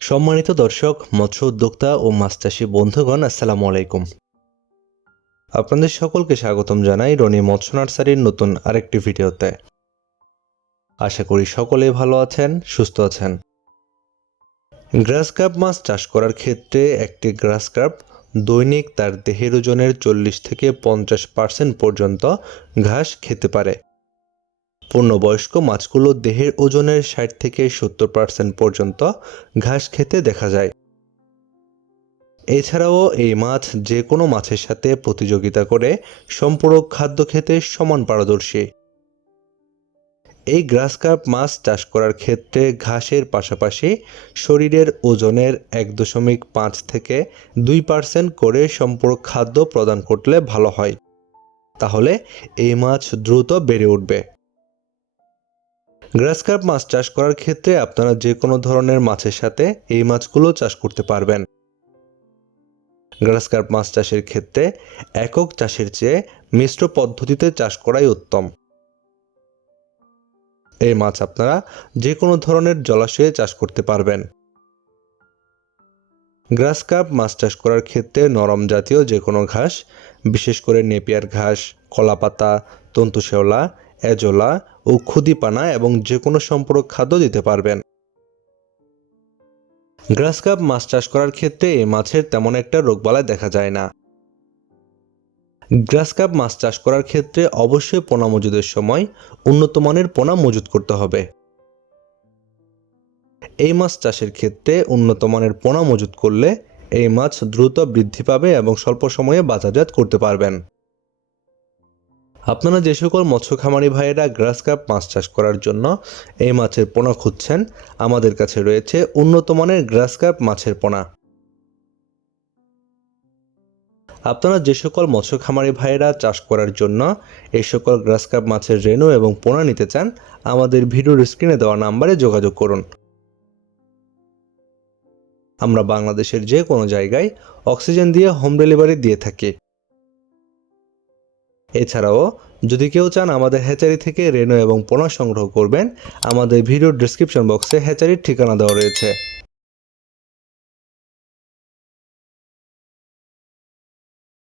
সম্মানিত দর্শক, মৎস্য উদ্যোক্তা ও মাছ চাষী বন্ধুগণ, আসসালামু আলাইকুম। আপনাদের সকলকে স্বাগতম জানাই রনি মৎস্য নার্সারির নতুন আরেকটি ভিডিওতে। আশা করি সকলেই ভালো আছেন, সুস্থ আছেন। গ্রাস কার্প মাছ চাষ করার ক্ষেত্রে একটি গ্রাস কার্প দৈনিক তার দেহের ওজনের 40 থেকে 50% পর্যন্ত ঘাস খেতে পারে। পূর্ণবয়স্ক মাছগুলো দেহের ওজনের 60 থেকে 70% পর্যন্ত ঘাস খেতে দেখা যায়। এছাড়াও এই মাছ যে কোনো মাছের সাথে প্রতিযোগিতা করে সম্পূরক খাদ্য খেতে সমান পারদর্শী। এই গ্রাস কার্প মাছ চাষ করার ক্ষেত্রে ঘাসের পাশাপাশি শরীরের ওজনের 1.5 থেকে 2% করে সম্পূরক খাদ্য প্রদান করলে ভালো হয়। তাহলে এই মাছ দ্রুত বেড়ে উঠবে। গ্রাস কার্প মাছ চাষ করার ক্ষেত্রে আপনারা যে কোনো ধরনের মাছের সাথে এই মাছগুলো চাষ করতে পারবেন। গ্রাস কার্প মাছ চাষের ক্ষেত্রে একক চাষের চেয়ে মিশ্র পদ্ধতিতে চাষ করাই উত্তম। এই মাছ আপনারা যে কোনো ধরনের জলাশয়ে চাষ করতে পারবেন। গ্রাস কার্প মাছ চাষ করার ক্ষেত্রে নরম জাতীয় যে কোনো ঘাস, বিশেষ করে নেপিয়ার ঘাস, কলাপাতা, তন্তুশেওলা, এজোলা ও খুদিপানা এবং যে কোনো সম্পূরক খাদ্য দিতে পারবেন। গ্রাস কার্প মাছ চাষ করার ক্ষেত্রে এই মাছের তেমন একটা রোগবালাই দেখা যায় না। গ্রাস কার্প মাছ চাষ করার ক্ষেত্রে অবশ্যই পোনা মজুদের সময় উন্নত মানের পোনা মজুত করতে হবে। এই মাছ চাষের ক্ষেত্রে উন্নত মানের পোনা মজুত করলে এই মাছ দ্রুত বৃদ্ধি পাবে এবং স্বল্প সময়ে বাজারজাত করতে পারবেন। আপনারা যে সকল মৎস্য খামারি ভাইয়েরা গ্রাস কার্প মাছ চাষ করার জন্য এই মাছের পোনা খুঁজছেন, আমাদের কাছে রয়েছে উন্নত মানের গ্রাস কার্প মাছের পোনা। আপনারা যে সকল মৎস্য খামারি ভাইয়েরা চাষ করার জন্য এই সকল গ্রাস কার্প মাছের রেণু এবং পোনা নিতে চান, আমাদের ভিডিওর স্ক্রিনে দেওয়া নাম্বারে যোগাযোগ করুন। আমরা বাংলাদেশের যে কোনো জায়গায় অক্সিজেন দিয়ে হোম ডেলিভারি দিয়ে থাকি। এছাড়াও যদি কেউ চান আমাদের হ্যাচারি থেকে রেণু এবং পোনা সংগ্রহ করবেন, আমাদের ভিডিওর ডেসক্রিপশন বক্সে হ্যাচারির ঠিকানা দেওয়া রয়েছে।